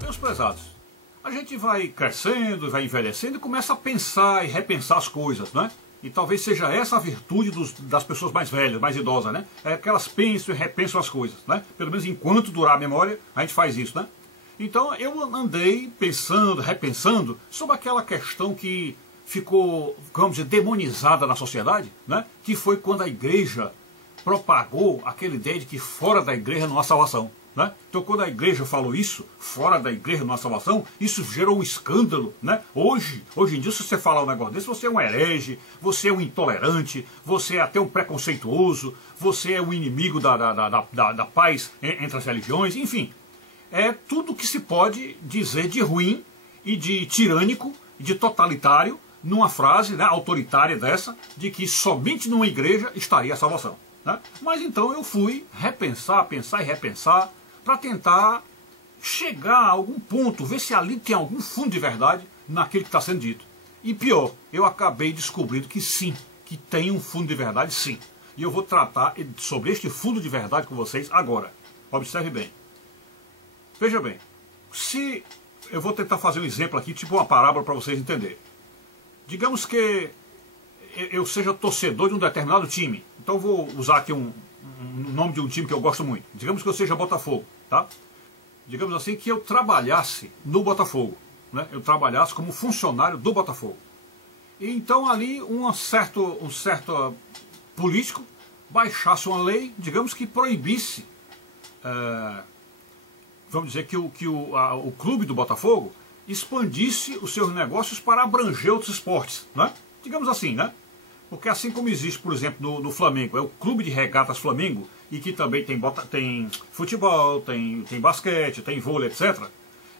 Meus prezados, a gente vai crescendo, vai envelhecendo e começa a pensar e repensar as coisas, né? E talvez seja essa a virtude das pessoas mais velhas, mais idosas, né? É que elas pensam e repensam as coisas, né? Pelo menos enquanto durar a memória, a gente faz isso, né? Então eu andei pensando, repensando sobre aquela questão que ficou, vamos dizer, demonizada na sociedade, né? Que foi quando a igreja propagou aquela ideia de que fora da igreja não há salvação. Né? Então quando a igreja falou isso, fora da igreja não há salvação, isso gerou um escândalo. Né? Hoje em dia, se você falar um negócio desse, você é um herege, você é um intolerante, você é até um preconceituoso, você é um inimigo da paz entre as religiões, enfim. É tudo que se pode dizer de ruim e de tirânico, de totalitário, numa frase, né, autoritária dessa, de que somente numa igreja estaria a salvação. Né? Mas então eu fui repensar, pensar e repensar, para tentar chegar a algum ponto, ver se ali tem algum fundo de verdade naquilo que está sendo dito. E pior, eu acabei descobrindo que sim, que tem um fundo de verdade sim. E eu vou tratar sobre este fundo de verdade com vocês agora. Observe bem. Veja bem, se eu vou tentar fazer um exemplo aqui, tipo uma parábola para vocês entenderem. Digamos que eu seja torcedor de um determinado time. Então eu vou usar aqui um nome de um time que eu gosto muito. Digamos que eu seja Botafogo, tá? Digamos assim que eu trabalhasse no Botafogo, né? Eu trabalhasse como funcionário do Botafogo. E então ali um certo político baixasse uma lei, digamos que proibisse, vamos dizer que o clube do Botafogo expandisse os seus negócios para abranger outros esportes, né? Digamos assim, né? Porque assim como existe, por exemplo, no Flamengo, é o Clube de Regatas Flamengo, e que também tem futebol, tem basquete, tem vôlei, etc.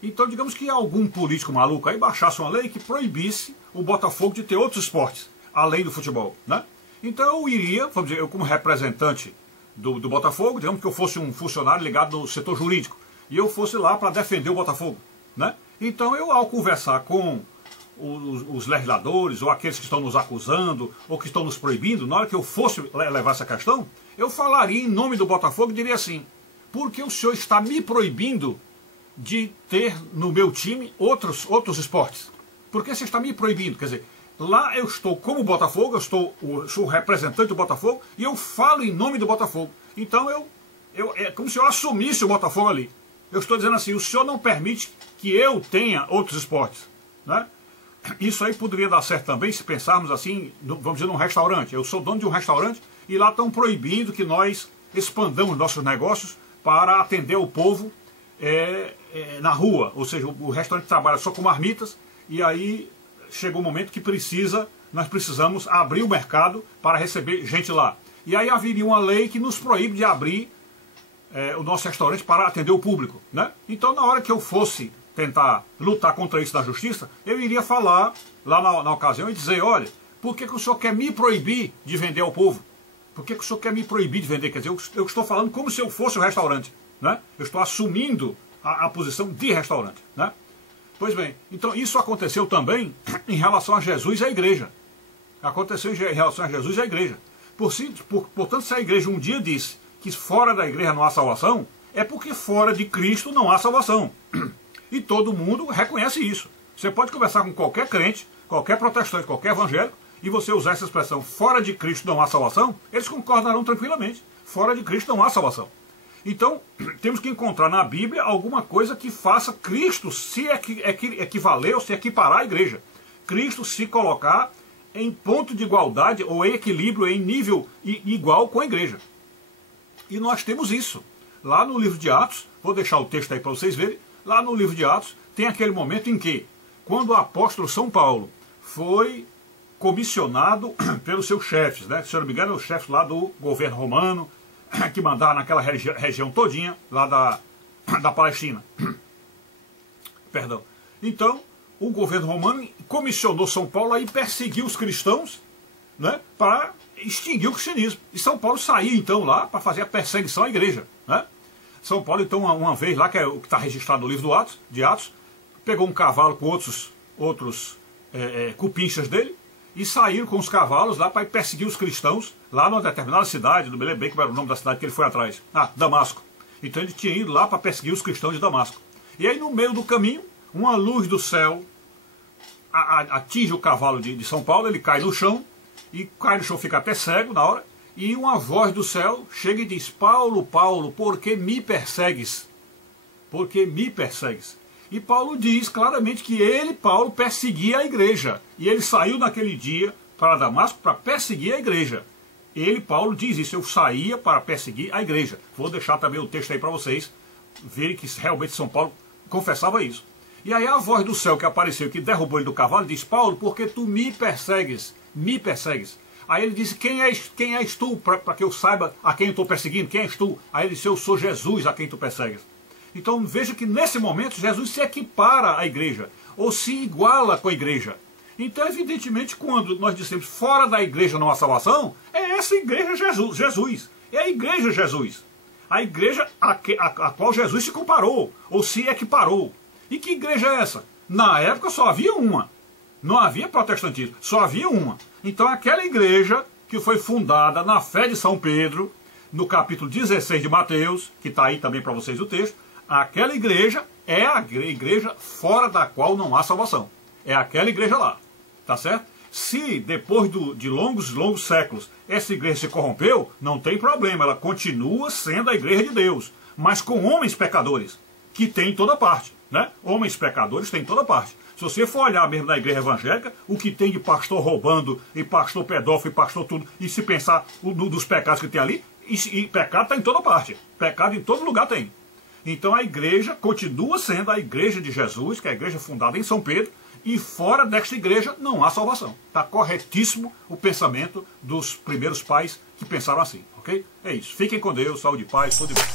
Então, digamos que algum político maluco aí baixasse uma lei que proibisse o Botafogo de ter outros esportes, além do futebol, né? Então eu iria, vamos dizer, eu como representante do Botafogo, digamos que eu fosse um funcionário ligado no setor jurídico, e eu fosse lá para defender o Botafogo, né? Então eu, ao conversar com os legisladores, ou aqueles que estão nos acusando, ou que estão nos proibindo, na hora que eu fosse levar essa questão, eu falaria em nome do Botafogo e diria assim: porque o senhor está me proibindo de ter no meu time outros esportes? Por que você está me proibindo? Quer dizer, lá eu estou como Botafogo, eu sou representante do Botafogo, e eu falo em nome do Botafogo. Então é como se eu assumisse o Botafogo ali. Eu estou dizendo assim: o senhor não permite que eu tenha outros esportes, né? Isso aí poderia dar certo também se pensarmos assim, vamos dizer, num restaurante. Eu sou dono de um restaurante e lá estão proibindo que nós expandamos nossos negócios para atender o povo na rua. Ou seja, o restaurante trabalha só com marmitas, e aí chegou o momento que nós precisamos abrir o mercado para receber gente lá. E aí haveria uma lei que nos proíbe de abrir o nosso restaurante para atender o público, né? Então, na hora que eu fosse tentar lutar contra isso na justiça, eu iria falar lá na ocasião e dizer: olha, por que o senhor quer me proibir de vender ao povo? Por que o senhor quer me proibir de vender? Quer dizer, eu estou falando como se eu fosse o restaurante, né? Eu estou assumindo a posição de restaurante, né? Pois bem, então isso aconteceu também em relação a Jesus e a igreja. Aconteceu em relação a Jesus e a igreja. Portanto, se a igreja um dia disse que fora da igreja não há salvação, é porque fora de Cristo não há salvação. E todo mundo reconhece isso. Você pode conversar com qualquer crente, qualquer protestante, qualquer evangélico, e você usar essa expressão, fora de Cristo não há salvação, eles concordarão tranquilamente. Fora de Cristo não há salvação. Então, temos que encontrar na Bíblia alguma coisa que faça Cristo se equivaler ou se equiparar à igreja. Cristo se colocar em ponto de igualdade ou em equilíbrio, em nível igual com a igreja. E nós temos isso. Lá no livro de Atos, vou deixar o texto aí para vocês verem, lá no livro de Atos tem aquele momento em que, quando o apóstolo São Paulo foi comissionado pelos seus chefes, né? Se eu não me engano, os chefes lá do governo romano, que mandaram naquela região todinha, lá da Palestina. Perdão. Então, o governo romano comissionou São Paulo a ir perseguir os cristãos né, para extinguir o cristianismo. E São Paulo saía então lá para fazer a perseguição à igreja. Né? São Paulo, então, uma vez lá, que é o que está registrado no livro de Atos, pegou um cavalo com outros cupinchas dele e saíram com os cavalos lá para perseguir os cristãos lá numa determinada cidade, não me lembro bem como era o nome da cidade que ele foi atrás. Damasco. Então ele tinha ido lá para perseguir os cristãos de Damasco. E aí no meio do caminho, uma luz do céu atinge o cavalo de São Paulo, ele cai no chão, e cai no chão, fica até cego na hora, e uma voz do céu chega e diz: Paulo, Paulo, por que me persegues? Por que me persegues? E Paulo diz claramente que ele, Paulo, perseguia a igreja. E ele saiu naquele dia para Damasco para perseguir a igreja. Ele, Paulo, diz isso: eu saía para perseguir a igreja. Vou deixar também o texto aí para vocês verem que realmente São Paulo confessava isso. E aí a voz do céu que apareceu, que derrubou ele do cavalo, diz: Paulo, por que tu me persegues? Me persegues. Aí ele disse: quem és tu, para que eu saiba a quem eu estou perseguindo? Quem és tu? Aí ele disse: eu sou Jesus a quem tu persegues. Então veja que nesse momento Jesus se equipara à igreja, ou se iguala com a igreja. Então evidentemente quando nós dissemos fora da igreja não há salvação, é essa igreja Jesus. É a igreja Jesus. A igreja a qual Jesus se comparou, ou se equiparou. E que igreja é essa? Na época só havia uma. Não havia protestantismo, só havia uma. Então aquela igreja que foi fundada na fé de São Pedro, no capítulo 16 de Mateus, que está aí também para vocês o texto, aquela igreja é a igreja fora da qual não há salvação. É aquela igreja lá, tá certo? Se depois de longos séculos essa igreja se corrompeu, não tem problema, ela continua sendo a igreja de Deus, mas com homens pecadores, que tem em toda parte. Né? Homens pecadores tem em toda parte. Se você for olhar mesmo na igreja evangélica, o que tem de pastor roubando, e pastor pedófilo, e pastor tudo, e se pensar dos pecados que tem ali, e pecado está em toda parte. Pecado em todo lugar tem. Então a igreja continua sendo a igreja de Jesus, que é a igreja fundada em São Pedro, e fora desta igreja não há salvação. Está corretíssimo o pensamento dos primeiros pais que pensaram assim, ok? É isso. Fiquem com Deus, saúde e paz, tudo de bom.